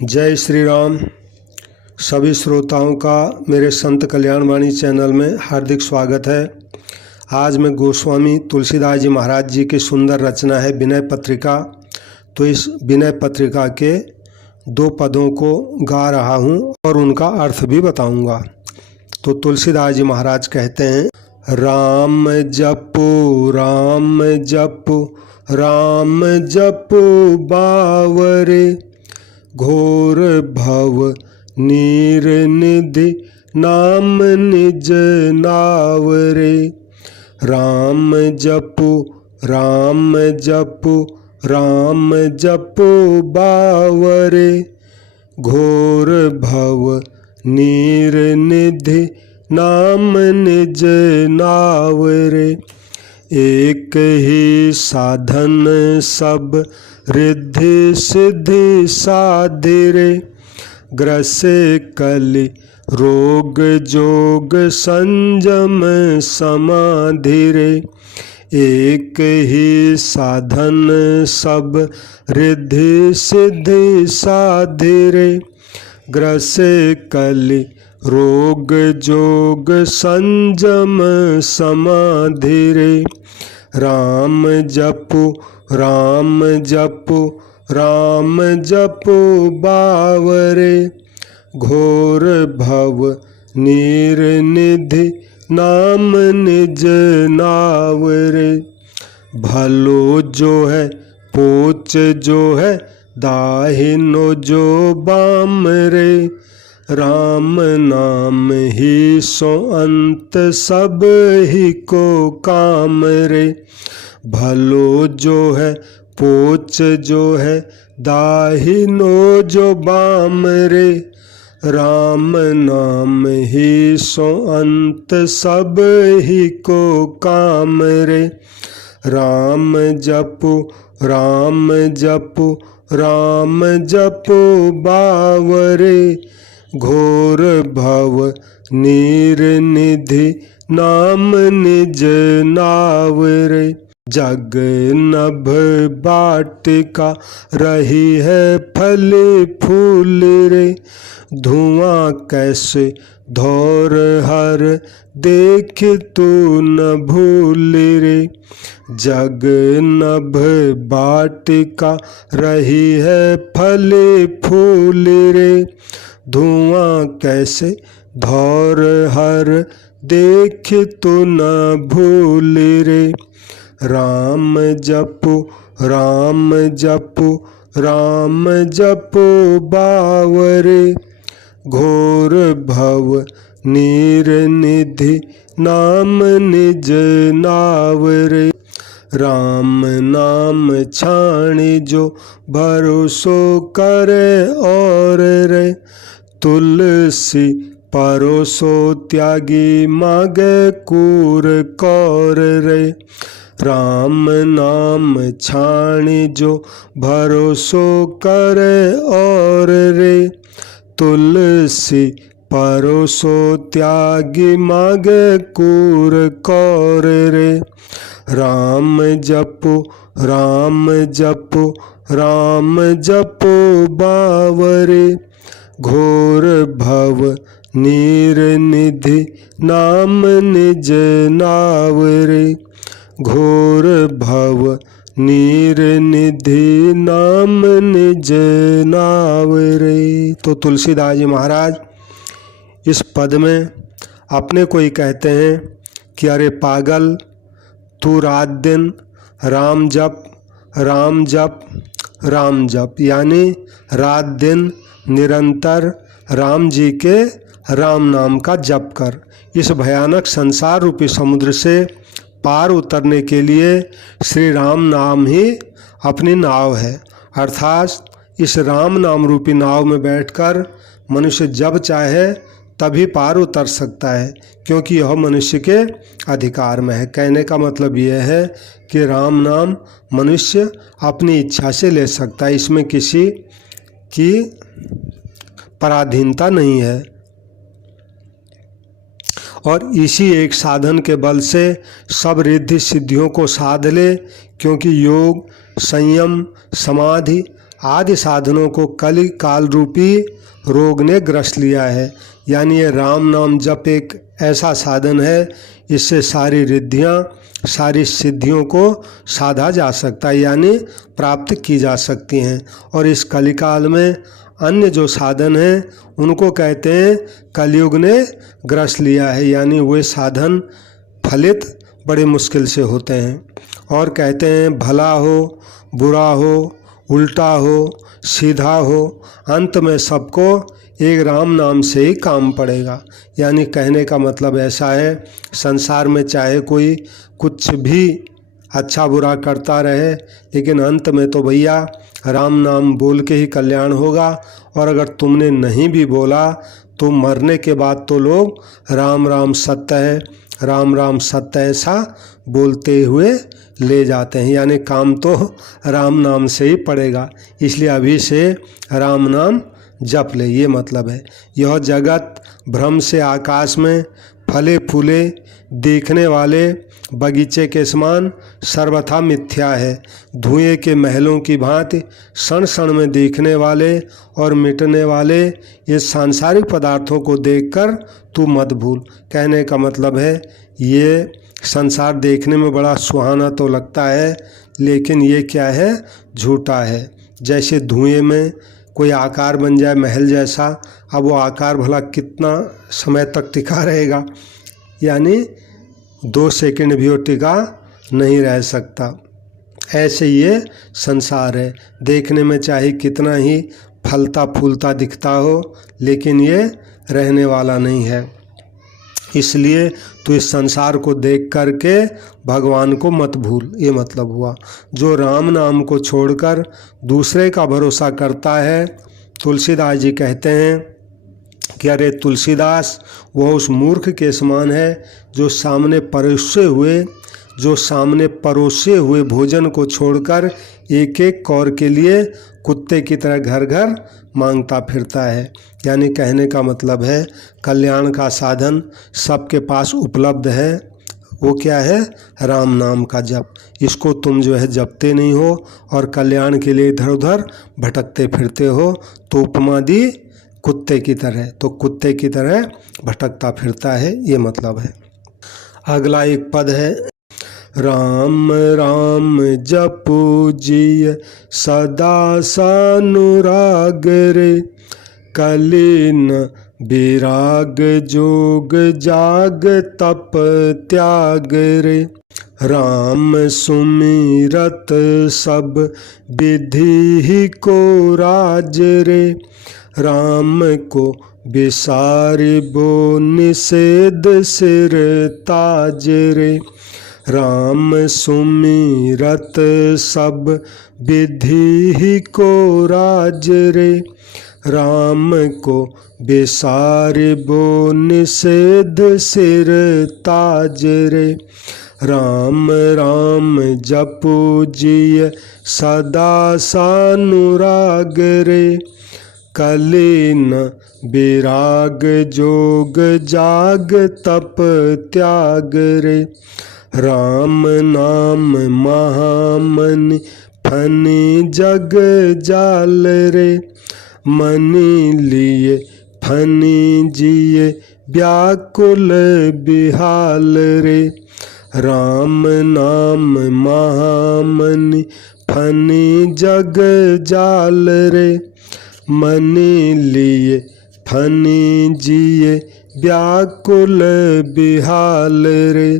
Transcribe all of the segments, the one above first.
जय श्री राम। सभी श्रोताओं का मेरे संत कल्याणवाणी चैनल में हार्दिक स्वागत है। आज मैं गोस्वामी तुलसीदास जी महाराज जी की सुंदर रचना है विनय पत्रिका। तो इस विनय पत्रिका के 2 पदों को गा रहा हूँ और उनका अर्थ भी बताऊँगा। तो तुलसीदास जी महाराज कहते हैं, राम जपो राम जपो राम जपो बावरे, घोर भव नीर निधि नाम निज नावरे। राम जपो राम जपो राम जपो बावरे, घोर भव नीर निधि नाम निज नावरे। एक ही साधन सब रिद्धि सिद्धि साधिरे, ग्रसे कलि रोग जोग संयम समाधिरे। एक ही साधन सब रिद्धि सिद्धि साधिरे, ग्रसे कलि रोग जोग संयम समाधिरे। राम जपो राम जपो राम जपो बावरे, घोर भव नीर निधि नाम निज नावरे। भलो जो है पोच जो है दाहिनो जो बाम रे, राम नाम ही सो अंत सब ही को काम रे। भलो जो है पोच जो है दाहिनो जो बाम रे, राम नाम ही सो अंत सब ही को काम रे। राम जपो राम जपो राम जपो बावरे, घोर भव नीर निधि नाम निज नावरे। जग नभ बाटिका रही है फल फूल रे, धुआं कैसे धौर हर देख तू न भूल रे। जग नभ बाटिका रही है फल फूल रे, धुआं कैसे धौर हर देख तू न भूल रे। राम जपो राम जपो राम जपो बावरे, घोर भव नीर निधि नाम निज नावरे। राम नाम छाणी जो भरोसो करे और रे, तुलसी परोसो त्यागी मागे कूर कौर रे। राम नाम छाणी जो भरोसो करे और रे, तुलसी परोसो त्यागी मागे कूर कौर रे। राम जपो राम जपो राम जपो बावरे, घोर भव नीर निधि नाम निज नावरे। घोर भव नीर निधि नाम निज नावरे। तो तुलसीदास जी महाराज इस पद में अपने को ही कहते हैं कि अरे पागल, तू रात दिन राम जप राम जप राम जप, यानी रात दिन निरंतर राम जी के राम नाम का जप कर। इस भयानक संसार रूपी समुद्र से पार उतरने के लिए श्री राम नाम ही अपनी नाव है। अर्थात इस राम नाम रूपी नाव में बैठकर मनुष्य जब चाहे तभी पार उतर सकता है, क्योंकि यह मनुष्य के अधिकार में है। कहने का मतलब यह है कि राम नाम मनुष्य अपनी इच्छा से ले सकता है, इसमें किसी की पराधीनता नहीं है। और इसी एक साधन के बल से सब रिद्धि सिद्धियों को साध ले, क्योंकि योग, संयम, समाधि आदि साधनों को कली काल रूपी रोग ने ग्रस्त लिया है। यानी ये राम नाम जप एक ऐसा साधन है, इससे सारी रिद्धियाँ, सारी सिद्धियों को साधा जा सकता है, यानी प्राप्त की जा सकती हैं। और इस कलिकाल में अन्य जो साधन हैं उनको कहते हैं कलयुग ने ग्रस्त लिया है, यानी वे साधन फलित बड़े मुश्किल से होते हैं। और कहते हैं भला हो, बुरा हो, उल्टा हो, सीधा हो, अंत में सबको एक राम नाम से ही काम पड़ेगा। यानी कहने का मतलब ऐसा है, संसार में चाहे कोई कुछ भी अच्छा बुरा करता रहे, लेकिन अंत में तो भैया राम नाम बोल के ही कल्याण होगा। और अगर तुमने नहीं भी बोला तो मरने के बाद तो लोग राम राम सत्य है, राम राम सत्य ऐसा बोलते हुए ले जाते हैं। यानी काम तो राम नाम से ही पड़ेगा, इसलिए अभी से राम नाम जप ले, ये मतलब है। यह जगत भ्रम से आकाश में फले फूले देखने वाले बगीचे के समान सर्वथा मिथ्या है। धुएं के महलों की भांति क्षण क्षण में देखने वाले और मिटने वाले ये सांसारिक पदार्थों को देखकर तू मत भूल। कहने का मतलब है ये संसार देखने में बड़ा सुहाना तो लगता है, लेकिन ये क्या है, झूठा है। जैसे धुएं में कोई आकार बन जाए महल जैसा, अब वो आकार भला कितना समय तक टिका रहेगा, यानी 2 सेकंड भी वो टिका नहीं रह सकता। ऐसे ये संसार है, देखने में चाहे कितना ही फलता फूलता दिखता हो, लेकिन ये रहने वाला नहीं है। इसलिए तो इस संसार को देख करके भगवान को मत भूल, ये मतलब हुआ। जो राम नाम को छोड़कर दूसरे का भरोसा करता है, तुलसीदास जी कहते हैं कि अरे तुलसीदास वह उस मूर्ख के समान है जो सामने परोसे हुए भोजन को छोड़कर एक एक कौर के लिए कुत्ते की तरह घर घर मांगता फिरता है। यानी कहने का मतलब है कल्याण का साधन सबके पास उपलब्ध है, वो क्या है, राम नाम का जप। इसको तुम जो है जपते नहीं हो और कल्याण के लिए इधर उधर भटकते फिरते हो, तो उपमा दी कुत्ते की तरह, तो कुत्ते की तरह भटकता फिरता है, ये मतलब है। अगला एक पद है, राम राम जपू जिय सदा सानुराग रे, कलीन विराग जोग जाग तप त्याग रे, राम सुमिरत सब विधि ही को राज रे, राम को विसारिबो निषेध सिर ताज रे, राम सुमिरत सब विधि ही को राज रे, राम को विसारिबो निषेध सिर ताज रे, राम राम जपू जिय सदा सानुराग रे, कलीन विराग जोग जाग तप त्याग रे, राम नाम महामनि फनि जग जाल रे, मनि लिए फनि जिए व्याकुल बिहाल रे, राम नाम महामनि फनि जग जाल रे, मनि लिए फनि जिए व्याकुल बिहाल रे,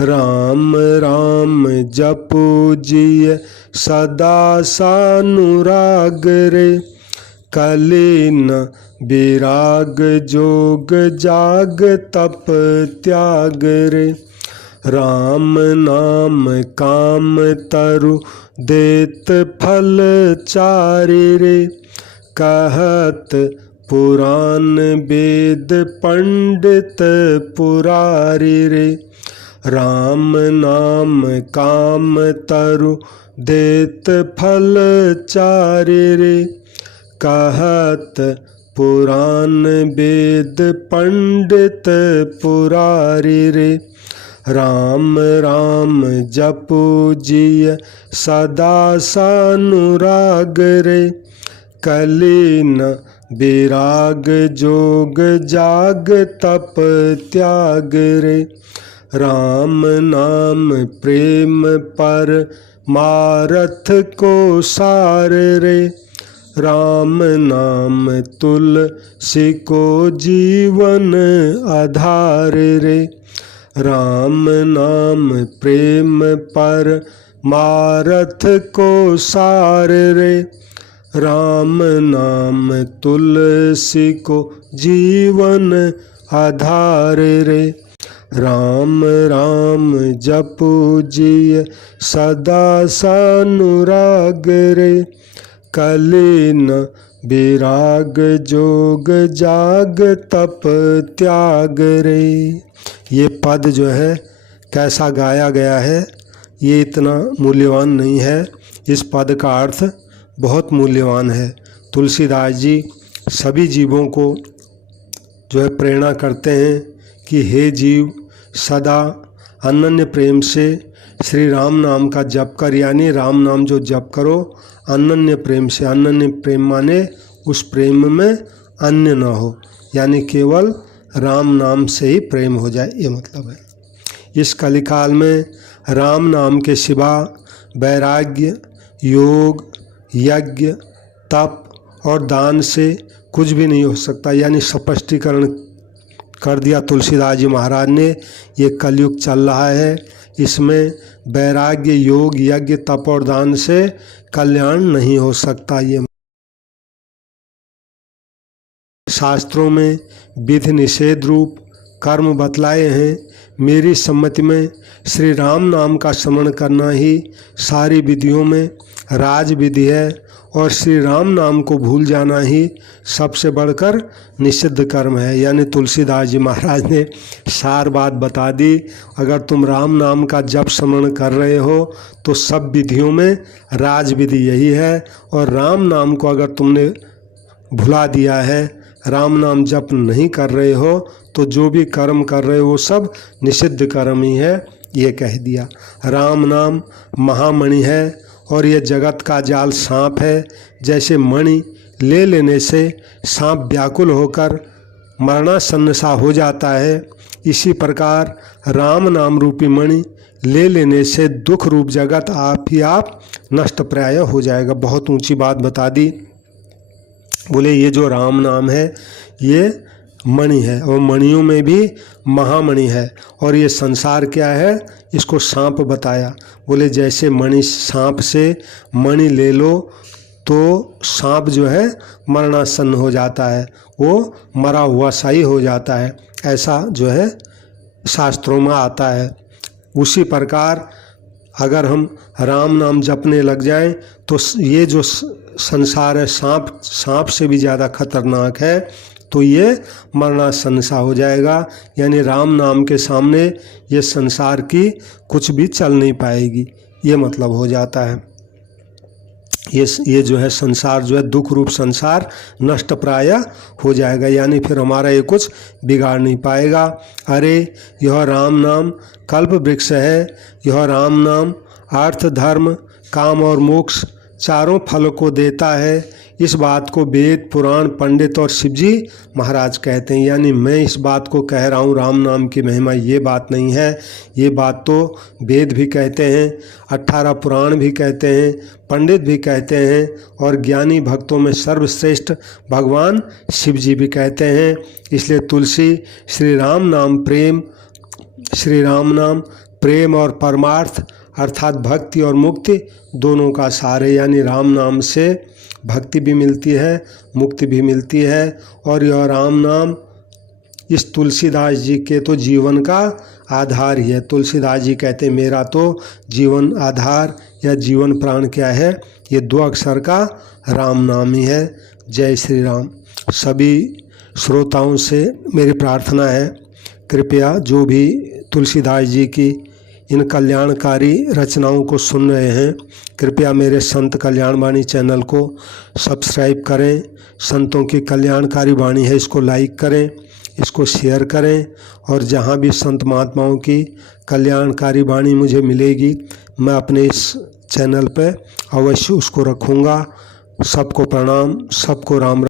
राम राम जपू जिय सदा सानुराग रे, कलीन विराग जोग जाग तप त्याग रे, राम नाम काम तरु देत फल चारि रे, कहत पुराण वेद पंडित पुरारी रे, राम नाम काम तरु देत फल चारि रे, कहत पुराण वेद पंडित पुरारी रे, राम राम जपो जिय सदा सानुराग रे, कली न विराग जोग जाग तप त्याग रे। राम नाम प्रेम पर मारथ को सार रे, राम नाम तुलसी को जीवन आधार रे। राम नाम प्रेम पर मारथ को सार रे, राम नाम तुलसी को जीवन आधार रे। राम राम जपो जिय सदा सानुराग रे, कली न विराग जोग जाग तप त्याग रे। ये पद जो है कैसा गाया गया है ये इतना मूल्यवान नहीं है, इस पद का अर्थ बहुत मूल्यवान है। तुलसीदास जी सभी जीवों को जो है प्रेरणा करते हैं कि हे जीव सदा अनन्य प्रेम से श्री राम नाम का जप कर, यानी राम नाम जो जप करो अनन्य प्रेम से। अनन्य प्रेम माने उस प्रेम में अन्य न हो, यानी केवल राम नाम से ही प्रेम हो जाए, ये मतलब है। इस कलिकाल में राम नाम के सिवा वैराग्य, योग, यज्ञ, तप और दान से कुछ भी नहीं हो सकता, यानी स्पष्टीकरण कर दिया तुलसीदास जी महाराज ने। ये कलयुग चल रहा है, इसमें वैराग्य, योग, यज्ञ, तप और दान से कल्याण नहीं हो सकता। ये शास्त्रों में विधि निषेध रूप कर्म बतलाए हैं। मेरी सम्मति में श्री राम नाम का स्मरण करना ही सारी विधियों में राज विधि है, और श्री राम नाम को भूल जाना ही सबसे बढ़कर निषिद्ध कर्म है। यानी तुलसीदास जी महाराज ने सार बात बता दी। अगर तुम राम नाम का जप स्मरण कर रहे हो तो सब विधियों में राज विधि यही है, और राम नाम को अगर तुमने भुला दिया है, राम नाम जप नहीं कर रहे हो, तो जो भी कर्म कर रहे हो वो सब निषिद्ध कर्म ही है, ये कह दिया। राम नाम महामणि है और ये जगत का जाल सांप है। जैसे मणि ले लेने से सांप व्याकुल होकर मरणासन्न सा हो जाता है, इसी प्रकार राम नाम रूपी मणि ले लेने से दुख रूप जगत आप ही आप नष्ट प्राय हो जाएगा। बहुत ऊंची बात बता दी। बोले ये जो राम नाम है ये मणि है, और मणियों में भी महामणि है। और ये संसार क्या है, इसको सांप बताया। बोले जैसे मणि, सांप से मणि ले लो तो सांप जो है मरणासन्न हो जाता है, वो मरा हुआ सा ही हो जाता है, ऐसा जो है शास्त्रों में आता है। उसी प्रकार अगर हम राम नाम जपने लग जाएं तो ये जो संसार है सांप से भी ज़्यादा खतरनाक है, तो ये मरणासन्न सा हो जाएगा। यानी राम नाम के सामने ये संसार की कुछ भी चल नहीं पाएगी, ये मतलब हो जाता है। ये जो है संसार जो है दुख रूप संसार नष्ट प्राय हो जाएगा, यानी फिर हमारा ये कुछ बिगाड़ नहीं पाएगा। अरे यह राम नाम कल्प वृक्ष है, यह राम नाम अर्थ, धर्म, काम और मोक्ष चारों फल को देता है। इस बात को वेद, पुराण, पंडित और शिवजी महाराज कहते हैं। यानी मैं इस बात को कह रहा हूँ राम नाम की महिमा, ये बात नहीं है। ये बात तो वेद भी कहते हैं, 18 पुराण भी कहते हैं, पंडित भी कहते हैं, और ज्ञानी भक्तों में सर्वश्रेष्ठ भगवान शिवजी भी कहते हैं। इसलिए तुलसी श्री राम नाम प्रेम और परमार्थ अर्थात भक्ति और मुक्ति दोनों का सार है। यानी राम नाम से भक्ति भी मिलती है, मुक्ति भी मिलती है। और यह राम नाम इस तुलसीदास जी के तो जीवन का आधार ही है। तुलसीदास जी कहते हैं मेरा तो जीवन आधार या जीवन प्राण क्या है, ये 2 अक्षर का राम नाम ही है। जय श्री राम। सभी श्रोताओं से मेरी प्रार्थना है, कृपया जो भी तुलसीदास जी की इन कल्याणकारी रचनाओं को सुन रहे हैं, कृपया मेरे संत कल्याण वाणी चैनल को सब्सक्राइब करें। संतों की कल्याणकारी वाणी है, इसको लाइक करें। इसको शेयर करें और जहाँ भी संत महात्माओं की कल्याणकारी वाणी मुझे मिलेगी मैं अपने इस चैनल पे अवश्य उसको रखूँगा। सबको प्रणाम, सबको राम।